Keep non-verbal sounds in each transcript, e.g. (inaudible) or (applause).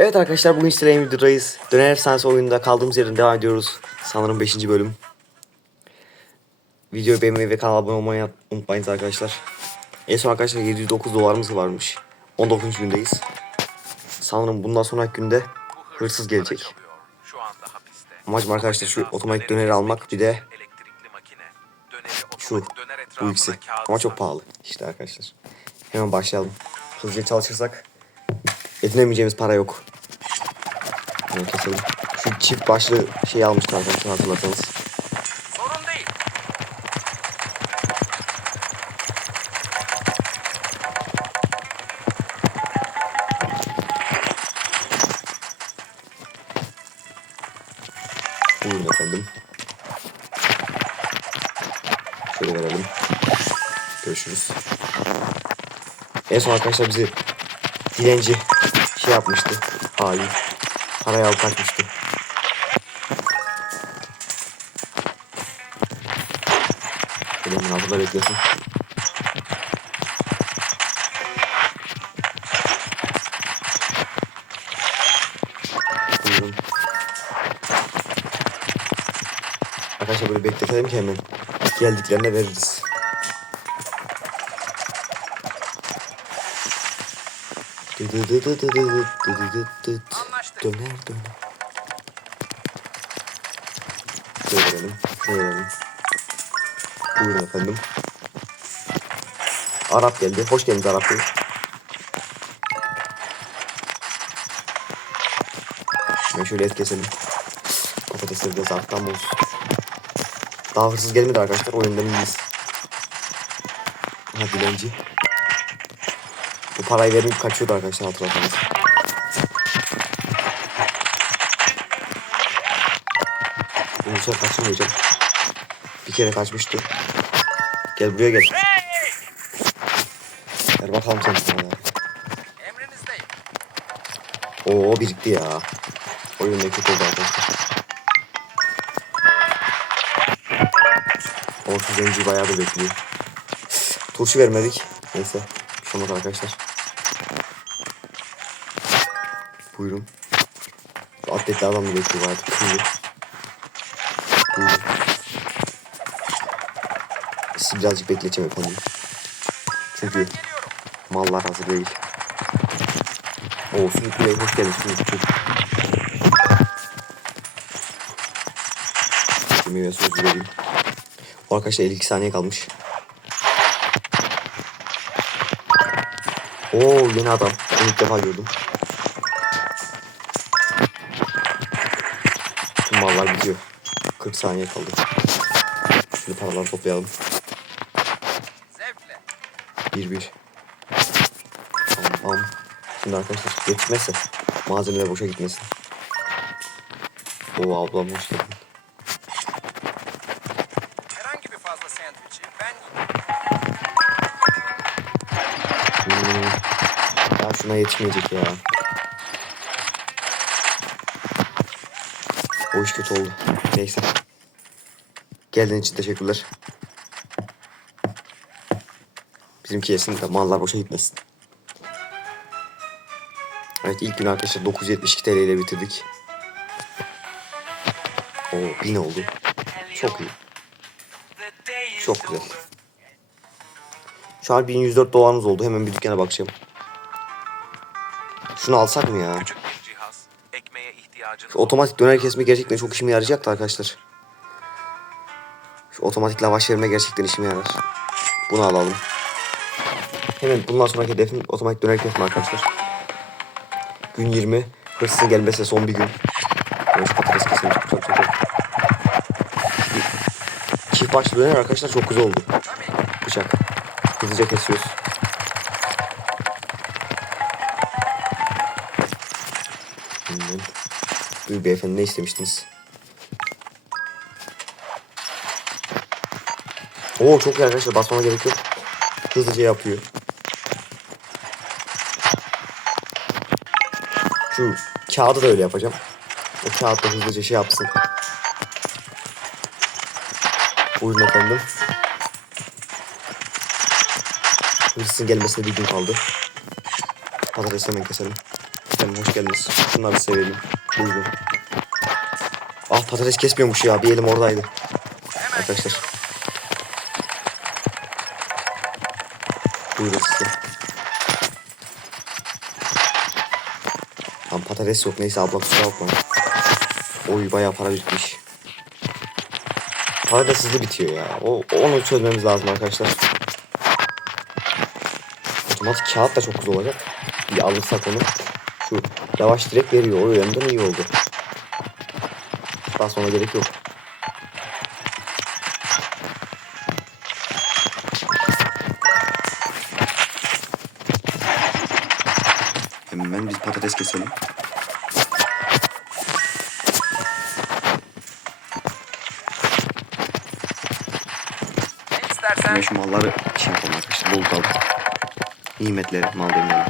Evet arkadaşlar bugün size yeni videodayız. Döner Efsanesi oyununda kaldığımız yerden devam ediyoruz. Sanırım 5. bölüm. Videoyu beğenmeyi ve kanala abone olmayı unutmayın arkadaşlar. En son arkadaşlar 709 dolarımız varmış. 19. gündeyiz. Sanırım bundan sonraki günde hırsız gelecek. Amacım arkadaşlar şu otomatik döneri almak bir de şu bu ikisi. Ama çok pahalı. İşte arkadaşlar. Hemen başlayalım. Hızlıca çalışırsak edinemeyeceğimiz para yok. Hemen keselim. Şu çift başlı şeyi almıştı arkadaşlar hatırlarsanız. Sorun değil. Buyurun efendim. Şöyle verelim. Görüşürüz. En son arkadaşlar bizi dilenci şey yapmıştı. Hain. Parayı kaçmıştı. Şöyle münafıklar bekliyorsun. Buyurun. Arkadaşlar böyle bekletelim ki hemen geldiklerinde veririz. Anlaştık. Döner döner. Şöyle verelim. Buyurun efendim. Arap geldi. Hoş geldiniz Arap Bey. Ben şöyle et keselim. Patatesleri biraz alttan olsun. Daha hırsız gelmedi arkadaşlar. Oyundan iyiyiz. Ha dilenci. Bu parayı verip kaçıyordu arkadaşlar hatırlarsanız. Bu sefer kaçırmayacağım. Bir kere kaçmıştı. Gel buraya gel. Ver bakalım sen. Emrinizdeyim. Oo birikti ya. Oyun ne kötü oldu arkadaşlar. Orta zenci bayağı da bekliyor. Turşu vermedik. Neyse. Bir şey arkadaşlar. Buyurun. Şu atletli adam da bekliyor bayağı tıkıyor. Buyurun. Sizi birazcık bekleteceğim efendim. Çünkü mallar hazır değil. Oo Sucuk Bey hoş geldin Bey. Bir meyve sözü vereyim. O arkadaşlar 52 saniye kalmış. Oo yeni adam. Onu ilk defa gördüm. 40 saniye kaldı. Şimdi paraları toplayalım. Zevkle. Bir bir. Tamam. Şimdi arkadaşlar yetişmezse malzemeler boşa gitmesin. Oo ablam hoş geldin. Herhangi bir fazla sandviçi ben Hmm. Ya şuna yetişmeyecek ya. O iş kötü oldu. Neyse. Geldiğin için teşekkürler. Bizimki yesin de mallar boşa gitmesin. Evet ilk gün arkadaşlar 972 TL ile bitirdik. Oo 1000 oldu. Çok iyi. Çok güzel. Şu an 1104 dolarımız oldu. Hemen bir dükkana bakacağım. Şunu alsak mı ya? Şu otomatik döner kesme gerçekten çok işime yarayacaktı arkadaşlar. Otomatik lavaş verme gerçekten işime yarar. Bunu alalım. Hemen bundan sonraki hedefim otomatik döner kesme arkadaşlar. Gün 20. Hırsızın gelmesi son bir gün. Ben şu patates keselim. Çok çok. Çift başlı döner arkadaşlar çok güzel oldu. Bıçak. Hızlıca kesiyoruz. Buyur beyefendi ne istemiştiniz? Oo çok iyi arkadaşlar basmama gerek yok. Hızlıca yapıyor. Şu kağıdı da öyle yapacağım. O kağıt da hızlıca şey yapsın. Buyurun efendim. Hırsızın gelmesine bir gün kaldı. Patates hemen keselim. efendim hoş geldiniz. Şunları sevelim. Buyurun. Ah patates kesmiyormuş ya. Bir elim oradaydı. Arkadaşlar. Size. Lan patates yok. Neyse abla kusura bakma. Oy bayağı para birikmiş. Para da sizde bitiyor ya. O, onu çözmemiz lazım arkadaşlar. Otomatik kağıt da çok güzel olacak. Bir alırsak onu. Şu yavaş direkt veriyor. O yönden iyi oldu. Daha sonra gerek yok. Şu malları şey yapalım arkadaşlar. Bol kaldı. Nimetleri mal demeyelim.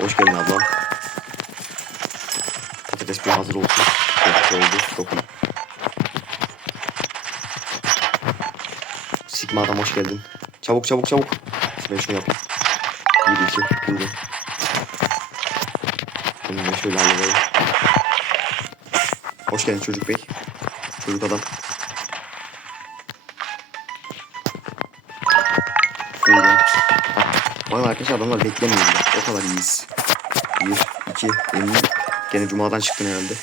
Hoş geldin ablam. Patates bir hazır olsun. Çok güzel oldu. Dokun. Sigma adam hoş geldin. Çabuk çabuk çabuk. Ben şunu yapayım. Bir iki. Buyurun. Bunu ben şöyle halledelim. Hoş geldin çocuk bey. Çocuk adam. Buyurun. Bana arkadaşlar adamlar beklemiyor. O kadar iyiyiz. Bir, iki, emin. Gene cumadan çıktın herhalde.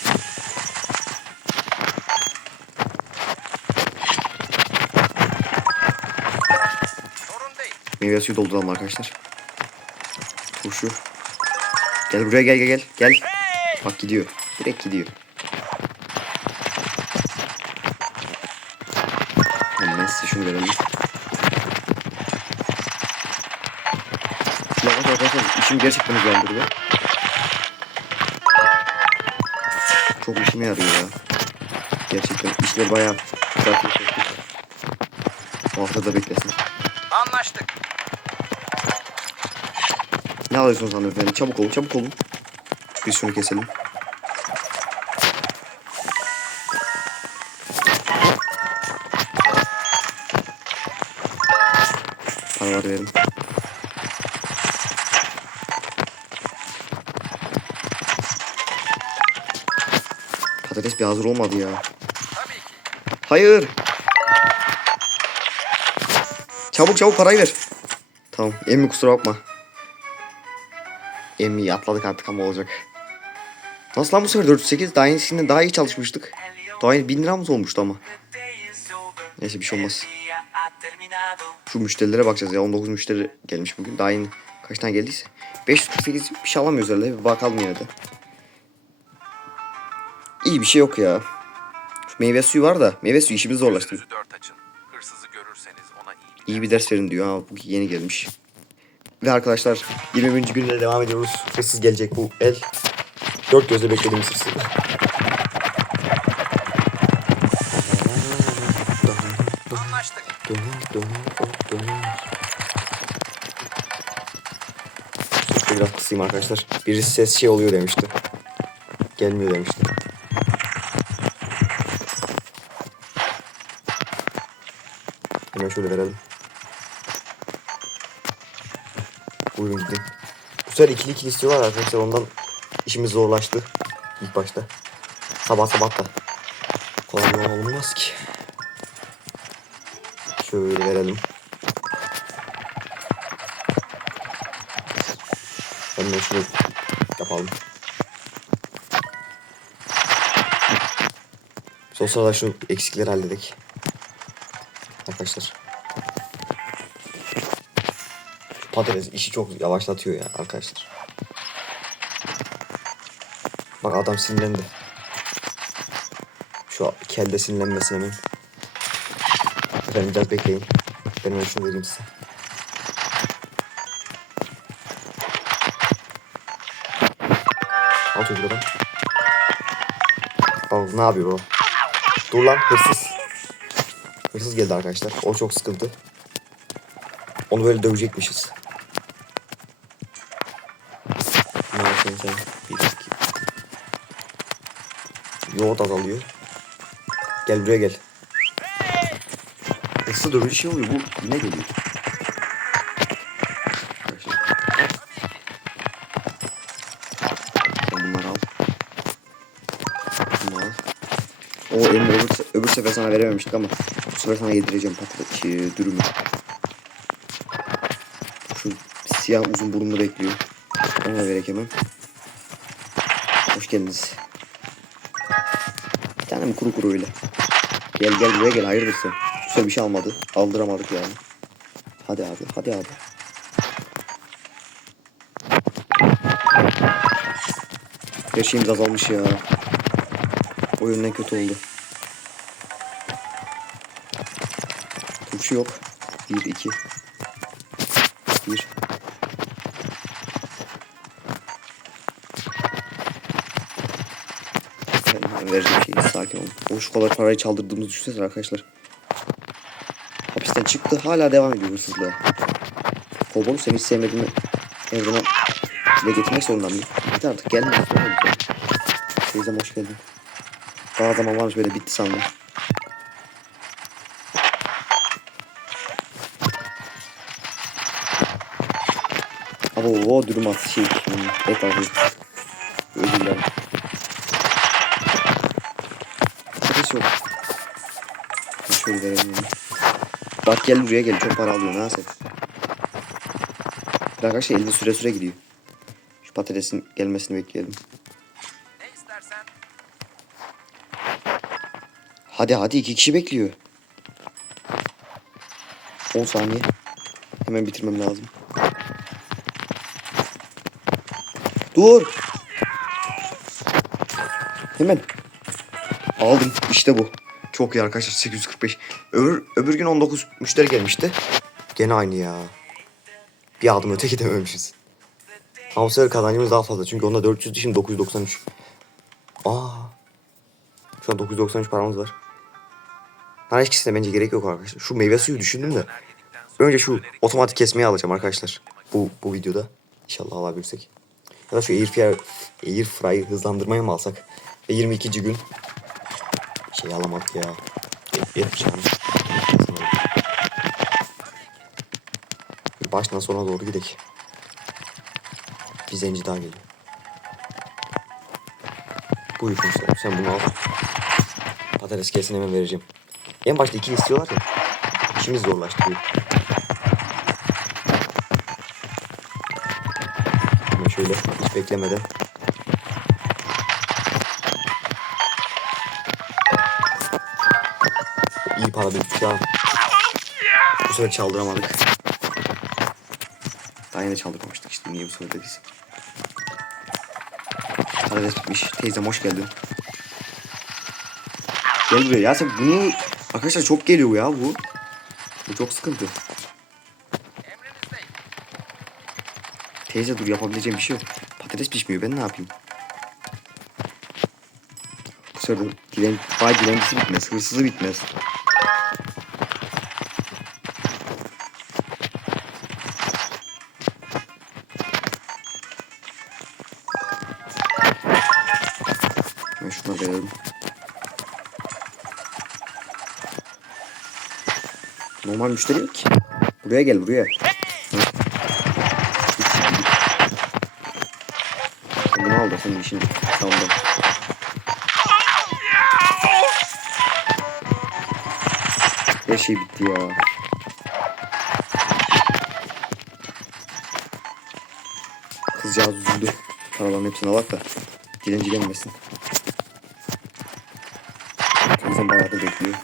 Meyve suyu dolduralım arkadaşlar. Turşu. Gel buraya gel gel gel. Gel. Bak gidiyor. Direkt gidiyor. Bak arkadaşlar işim gerçekten hızlandırdı. Çok işime yarıyor ya. Gerçekten işler bayağı pratik çektik. O haftada beklesin. Anlaştık. Ne alıyorsunuz hanımefendi? Çabuk olun, çabuk olun. Biz şunu keselim. Paraları verin. Patates bir hazır olmadı ya. Hayır. Çabuk çabuk parayı ver. Tamam. Emmi kusura bakma. Emmi atladık artık ama olacak. Nasıl lan bu sefer 408? Daha iyisinden daha iyi çalışmıştık. Daha iyi 1000 liramız olmuştu ama. Neyse bir şey olmaz. Şu müşterilere bakacağız ya. 19 müşteri gelmiş bugün. Daha yeni kaç tane geldiyse. 548 bir şey alamıyoruz herhalde. Bir bakalım yine de. İyi bir şey yok ya. Şu meyve suyu var da meyve suyu işimizi ona iyi bir ders verin diyor. Ha, bu yeni gelmiş. Ve arkadaşlar 20. günde devam ediyoruz. Hırsız gelecek bu el. Dört gözle beklediğimiz hırsız. Anlaştık. Döner döner o döner. Sesle biraz kısayım arkadaşlar. Birisi ses şey oluyor demişti. Gelmiyor demişti. Hemen şöyle verelim. Buyurun gidin. Bu sefer ikili ikili istiyorlar arkadaşlar ondan işimiz zorlaştı. ilk başta. Sabah sabah da. Kolay olmaz ki. Şöyle verelim. Hemen şunu yapalım. Son sırada şu eksikleri halledik. Arkadaşlar. Patates işi çok yavaşlatıyor ya arkadaşlar. Bak adam sinirlendi. Şu kelde sinirlenmesin hemen. Efendim biraz bekleyin. Ben hemen şunu vereyim size. Al çocuk adam. Bak ne yapıyor o? Dur lan hırsız. Hırsız geldi arkadaşlar. O çok sıkıldı. Onu böyle dövecekmişiz. Ne yapıyorsun sen? Bir, iki. Yoğurt azalıyor. Gel buraya gel. Hırsız dövücü şey oluyor. Bu ne geliyor? O elini öbür, öbür sefer sana verememiştik ama sefer sana yedireceğim patates şey, dürümü. Şu siyah uzun burunlu bekliyor. Ona da verek hemen. Hoş geldiniz. Bir tane mi kuru kuru öyle. Gel gel buraya gel hayırdır sen. Sefer bir şey almadı. Aldıramadık yani. Hadi abi hadi abi. Her şeyimiz azalmış ya. O yönden kötü oldu. Turşu yok. 1 2 1 Ben vereceğim şeyi sakin olun. Şu kadar parayı çaldırdığımızı düşünsenize arkadaşlar. Hapisten çıktı hala devam ediyor hırsızlığa. Kovboy seni hiç sevmediğimi evrene dile getirmek zorunda mıyım? Git artık gelme. Teyzem hoş geldin. Daha zaman varmış böyle bitti sandım. Attı şey. Hmm, et. Özür dilerim. Patates yok. Şöyle verelim. Bak gel buraya gel çok para alıyor nasıl? Bir arkadaşlar elde süre süre gidiyor. Şu patatesin gelmesini bekleyelim. Hadi hadi iki kişi bekliyor. 10 saniye. Hemen bitirmem lazım. Dur. Hemen. Aldım. İşte bu. Çok iyi arkadaşlar 845. Öbür, öbür gün 19 müşteri gelmişti. Gene aynı ya. Bir adım öte gidememişiz. Ama bu sefer kazancımız daha fazla. Çünkü onda 400 şimdi 993. Aa. Şu an 993 paramız var. Nar eşkisine bence gerek yok arkadaşlar. Şu meyve suyu düşündüm de. Önce şu otomatik kesmeyi alacağım arkadaşlar. Bu bu videoda. İnşallah alabilirsek. Ya da şu air fryer, air fry hızlandırmayı mı alsak? Ve 22. gün şey alamadık ya. Yapacağım. Baştan sona doğru gidelim. Bir zenci daha geliyor. Buyur Mustafa sen bunu al. Patates kesin hemen vereceğim. En başta iki istiyorlar ya. İşimiz zorlaştırıyor. Hemen şöyle hiç beklemeden. İyi para biriktik ha. Bu sefer çaldıramadık. Daha yine çaldırmamıştık işte niye bu sefer dediysek. Patates bitmiş. Teyzem hoş geldin. Gel buraya ya sen bunu... Arkadaşlar çok geliyor ya bu. Bu çok sıkıntı. Teyze dur yapabileceğim bir şey yok. Patates pişmiyor ben ne yapayım? Sırada dilen, bay dilencisi bitmez, hırsızı bitmez. Ben şuna verelim. Normal müşteri yok ki. Buraya gel buraya. Bunu al da senin işin tamam. Her şey bitti ya. Kızcağız üzüldü. Paraların hepsini alak da dilenci gelmesin. Teyzem bayağı da bekliyor.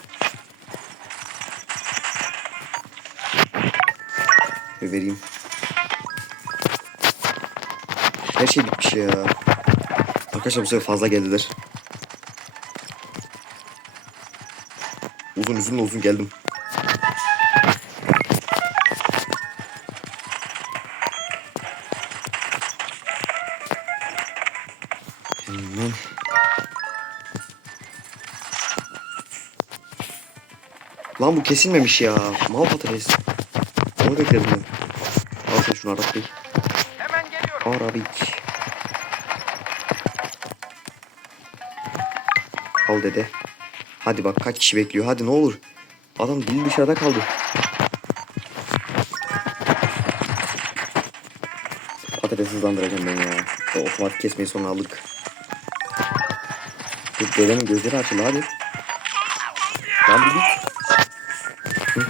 Ve vereyim. Her şey bitmiş ya. Arkadaşlar bu sefer fazla geldiler. Uzun uzun uzun geldim. Hemen. Lan bu kesilmemiş ya. Mal patates. Onu bekledim ben. Al sen şunu Arap Bey. Hemen geliyorum. Arabik. Al dede. Hadi bak kaç kişi bekliyor. Hadi ne olur. Adam dili dışarıda kaldı. Patates hızlandıracağım ben ya. O otomatik kesmeyi sonra aldık. Dur dedenin gözleri açıldı hadi. Lan bir. Hı.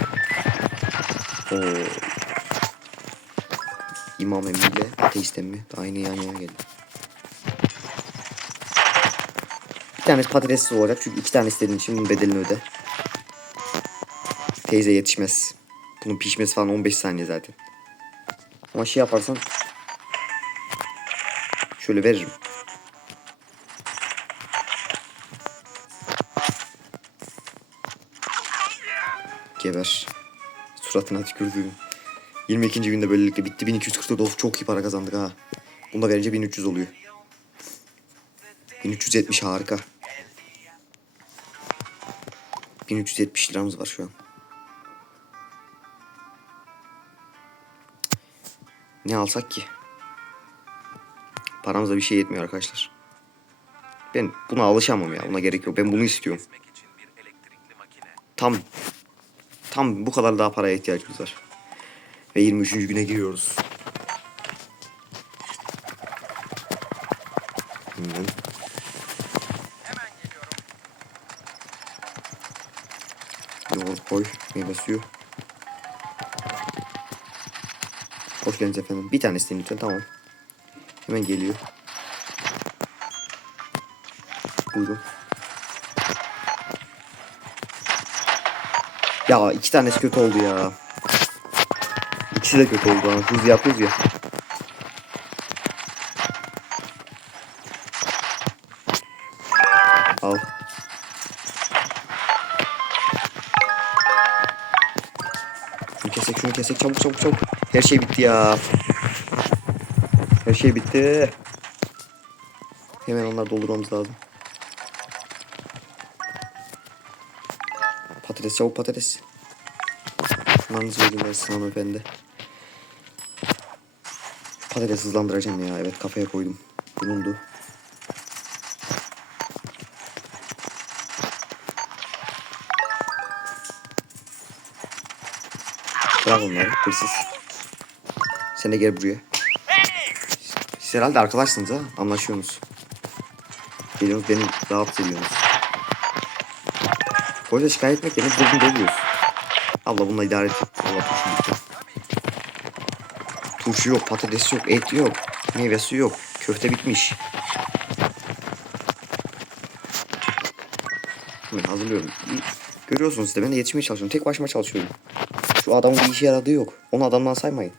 Oo. İmam emmi ile ateist emmi de aynı yan yana geldi. Tanesi patatessiz olacak çünkü iki tane istediğin için bunun bedelini öde. Teyze yetişmez. Bunun pişmesi falan 15 saniye zaten. Ama şey yaparsan şöyle veririm. Geber. Suratına tükürdüğüm. 22. günde böylelikle bitti. 1244 of çok iyi para kazandık ha. Bunu da verince 1300 oluyor. 1370 harika. 1370 liramız var şu an. Ne alsak ki? Paramıza bir şey yetmiyor arkadaşlar. Ben buna alışamam ya. Buna gerek yok. Ben bunu istiyorum. Tam tam bu kadar daha paraya ihtiyacımız var. Ve 23. güne giriyoruz. Suyu. Hoş geldiniz efendim. Bir tane isteyin lütfen tamam. Hemen geliyor. Buyurun. Ya iki tanesi kötü oldu ya. İkisi de kötü oldu. ha. Hız yapıyoruz ya. Kesek çabuk çabuk çabuk. Her şey bitti ya. Her şey bitti. Hemen onları doldurmamız lazım. Patates çabuk patates. Şunlarınızı vereyim ben size hanımefendi. Patates hızlandıracağım ya. Evet kafaya koydum. Bulundu. Bırak onları hırsız. Sen de gel buraya. Siz herhalde arkadaşsınız ha. Anlaşıyorsunuz. Geliyorsunuz beni rahatsız ediyorsunuz. Polise şikayet etmek yerine bugün dövüyoruz. Abla bununla idare et. Allah turşu bitti. Turşu yok, patates yok, et yok. Meyvesi yok. Köfte bitmiş. Ben hazırlıyorum. Görüyorsunuz işte ben de yetişmeye çalışıyorum. Tek başıma çalışıyorum. Şu adamın bir işe yaradığı yok. Onu adamdan saymayın.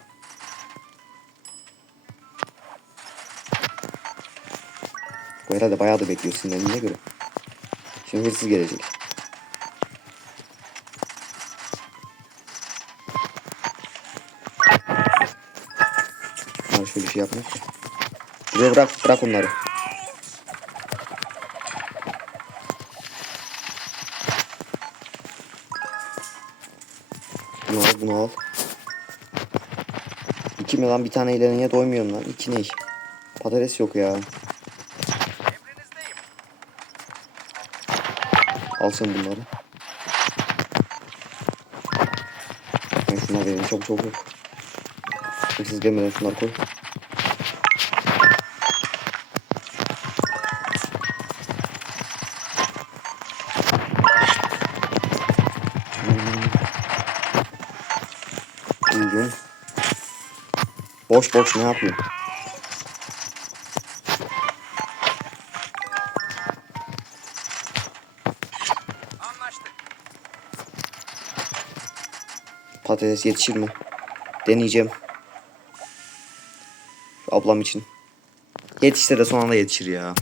Bu herhalde bayağı da bekliyor sinirlendiğine göre. Şimdi hırsız gelecek. Bunlar şöyle şey yapmak. Buraya bırak, bırak onları. Bunu al, bunu al. İki mi lan bir tane ile niye doymuyorum lan? İki ne? Patates yok ya. Al sen bunları. Ben şunları vereyim çok yok. Hırsız gelmeden şunları koy. Boş boş ne? Anlaştık. Patates yetişir mi? Deneyeceğim. Şu ablam için. Yetişse de son anda yetişir ya.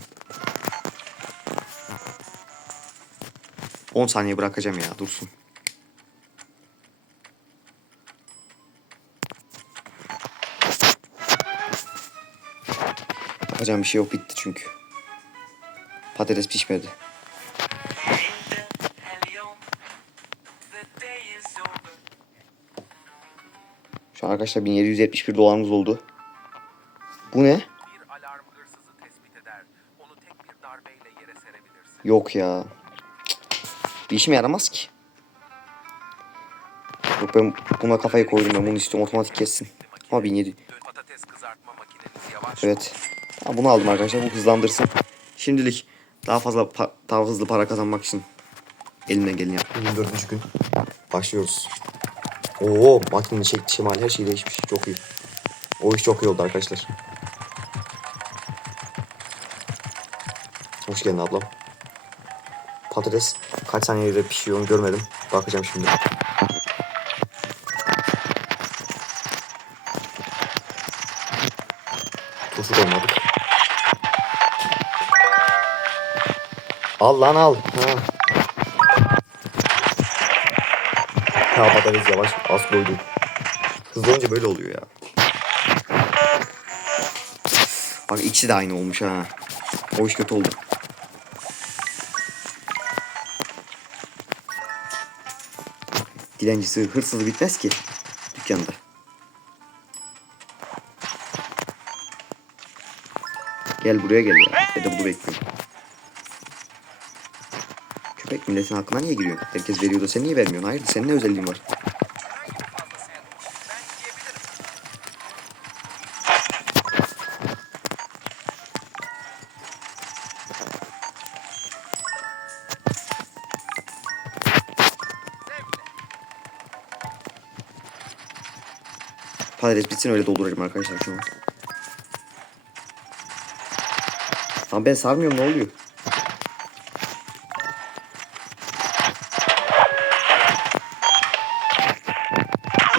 10 saniye bırakacağım ya dursun. Yapacağım bir şey yok bitti çünkü. Patates pişmedi. Şu an arkadaşlar 1771 dolarımız oldu. Bu ne? Yok ya. Bir işime yaramaz ki. Yok ben buna kafayı koydum ben bunu istiyorum otomatik kessin. Ama 1700. Patates kızartma makineniz yavaş. Evet. Ha, bunu aldım arkadaşlar bu hızlandırsın. Şimdilik daha fazla pa- daha hızlı para kazanmak için Elimden geleni yaptım. 24. gün. Başlıyoruz. Oo makinenin şekli şemali her şey değişmiş. Çok iyi. O iş çok iyi oldu arkadaşlar. Hoş geldin ablam. Patates kaç saniyede pişiyor onu görmedim. Bakacağım şimdi. Al lan al. Ha. Ha patates yavaş az koydu. Hızlı olunca böyle oluyor ya. Bak ikisi de aynı olmuş ha. O iş kötü oldu. Dilencisi hırsızı bitmez ki dükkanda. Gel buraya gel ya. Ben de bunu bekliyorum. Milletin hakkına niye giriyorsun? Herkes veriyor da sen niye vermiyorsun? Hayır senin ne özelliğin var? Patates bitsin öyle dolduracağım arkadaşlar şunu. Lan ben sarmıyorum ne oluyor?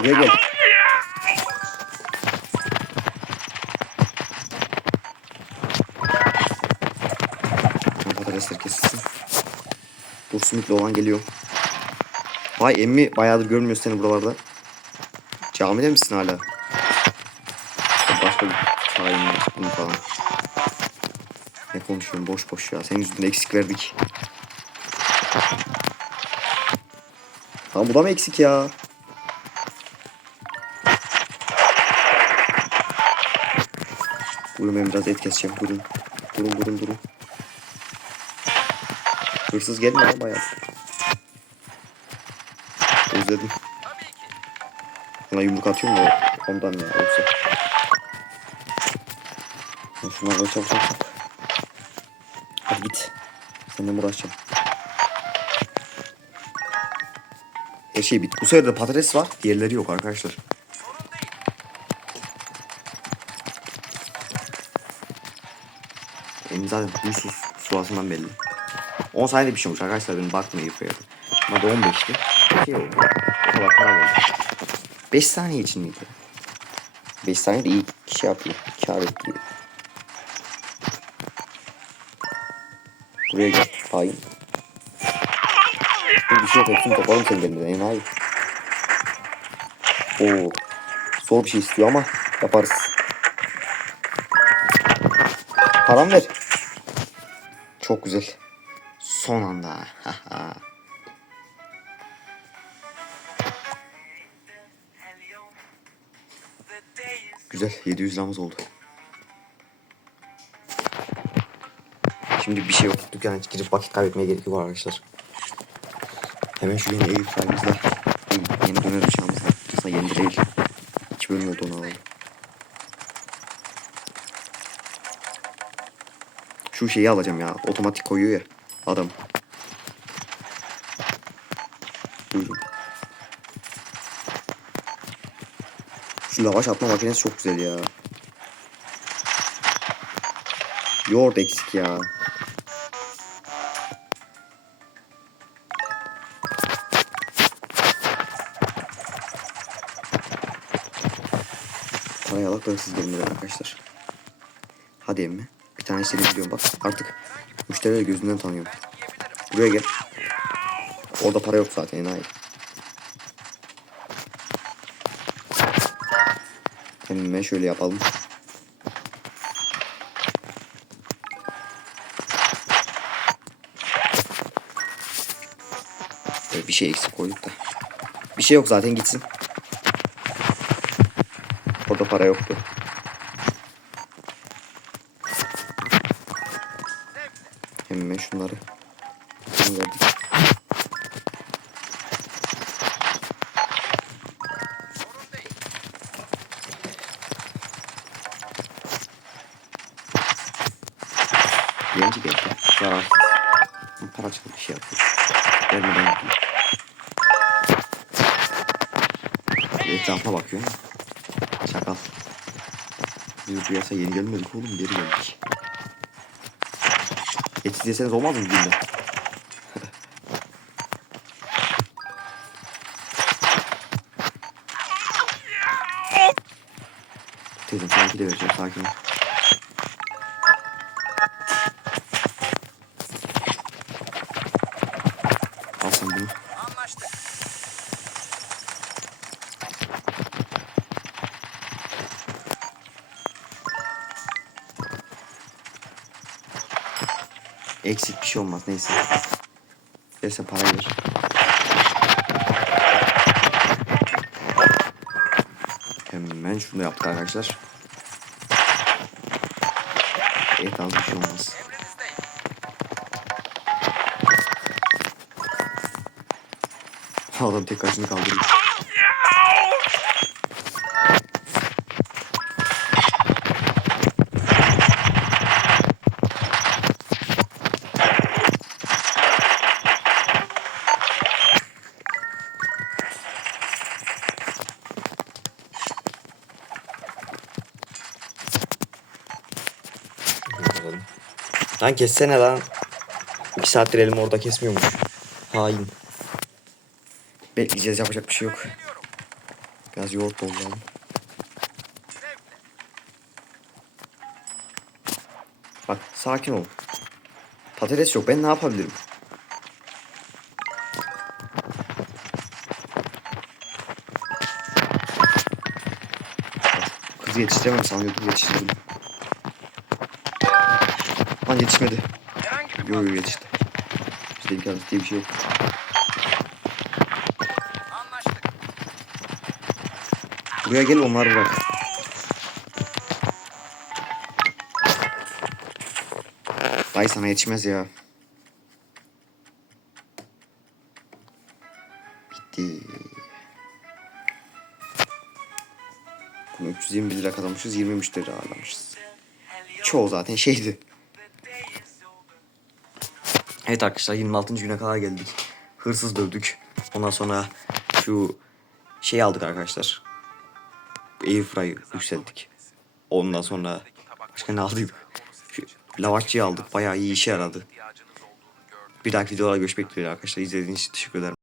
Gel. Tamam, Patatesler kesilsin. Dur simitli olan geliyor. Vay emmi bayağıdır görmüyoruz seni buralarda. Camide misin hala? Başka bir hain bunu falan. Ne konuşuyorum boş boş ya. Senin yüzünden eksik verdik. Tamam bu da mı eksik ya? Buyurun ben biraz et keseceğim. Buyurun. Durun durun durun. Hırsız gelmiyor ama bayağı. Özledim. Buna yumruk atıyorum da ondan ya olsa. Ben şunlarla çabuk çabuk. Hadi git. Seninle uğraşacağım? Her şey bitti. Bu sefer de patates var. Diğerleri yok arkadaşlar. Zaten huysuz suasından belli. 10 saniyede bir şey olmuş arkadaşlar. Benim bakmayı koyarım. Ama da 15'ti. Şey oldu. O kadar para verdim. 5 saniye için miydi? 5 saniye de iyi şey yapıyor. Kâr ettiriyor. Buraya gel. Hain. Bir şey yok. Hepsini toplarım senin gelmeden. Enayi. Oo. Zor bir şey istiyor ama yaparız. Param ver. Çok güzel. Son anda. Güzel. 700 liramız oldu. Şimdi bir şey yok. Dükkana girip vakit kaybetmeye gerek yok arkadaşlar. Hemen şu yeni ev sahibimizle yeni döner uçağımızla. Aslında yeni de değil. İki bölüm oldu onu alalım. Şu şeyi alacağım ya. Otomatik koyuyor ya. Adam. Buyurun. Şu lavaş atma makinesi çok güzel ya. Yoğurt eksik ya. Parayı alak da hırsız arkadaşlar. Hadi emmi. Tane seni biliyorum bak. Artık müşterileri gözünden tanıyorum. Buraya gel. Orada para yok zaten enayi. Hemen şöyle yapalım. Ee, bir şey eksik koyduk da. Bir şey yok zaten gitsin. Orada para yoktu. Şunları. Değil. Genci geldi. Yararsız. Para çıkıp bir şey yapıyor. Vermeden yapıyor. Etrafa bakıyor. Şakal. Biz bu piyasa yeni gelmedik oğlum geri geldik. Et deseniz olmaz mı günde? (laughs) Teyzem sanki de vereceğim sakin ol. Şey olmaz neyse. Neyse parayı ver. Hemen şunu yaptık arkadaşlar. Evet az bir şey olmaz. Adam tek başını kaldırıyor. Lan kessene lan. İki saattir elim orada kesmiyormuş. Hain. Bekleyeceğiz yapacak bir şey yok. Biraz yoğurt dolduralım. Bak sakin ol. Patates yok ben ne yapabilirim? Kızı yetiştiremem sanıyordum yetiştirdim. Lan yetişmedi. Yo yo yetişti. Bizde imkansız diye bir şey yok. Buraya gel onları bırak. Dayı sana yetişmez ya. Gitti. Bunu 321 lira kazanmışız. 20 müşteri ağırlamışız. Çoğu zaten şeydi. Evet arkadaşlar 26. güne kadar geldik. Hırsız dövdük. Ondan sonra şu şey aldık arkadaşlar. Airfry'ı yükselttik. Ondan sonra başka ne aldık? Şu lavaşçıyı aldık. Bayağı iyi işe yaradı. Bir dahaki videolara görüşmek üzere arkadaşlar. İzlediğiniz için teşekkür ederim.